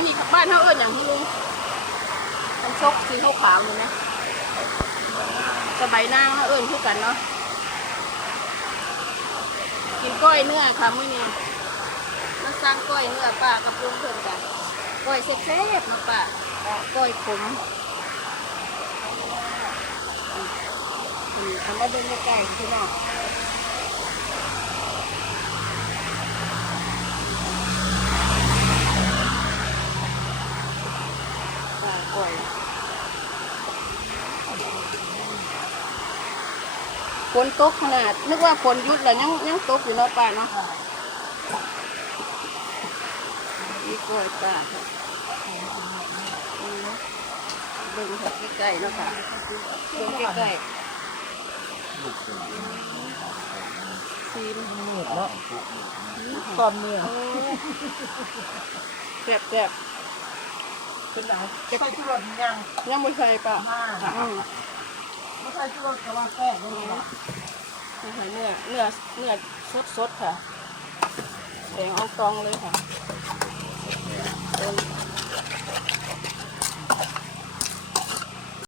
อันนี้บ้านเฮาเอิ้นหยังลุงอันชกสีขาวๆนี่นะสบายนางเฮาเอิ้นคือกันเนาะ กินก้อยเนื้อค่ะมื้อนี้มาสร้างก้อยเนื้อป้ากับลุงเพิ่นกันก้อยแซ่บๆมาป้าก้อยขมอืมามาดูใกล้ๆพี่น้อง ป้าก้อยฝนตกขนาด นึกว่าฝนหยุดแล้วยังยังตกอยู่เนาะป้าเนาะนี่กล้วยป้าค่ะอืมเบิ่งค่ะใกล้ๆเนาะค่ะเบิ่งใกล้ๆซีมเหนียดเนาะตอนเนื้อแซ่บแซ่บ เป็นไรใส่ชุรสยังยังไม่ใส่ปะมาอืมไม่ใส่ชุรสแต่ว่าแซ่บเลยล่ะไม่ใสเนื้อเนื้อเนื้อสดสดๆค่ะแดงเอาตองเลยค่ะ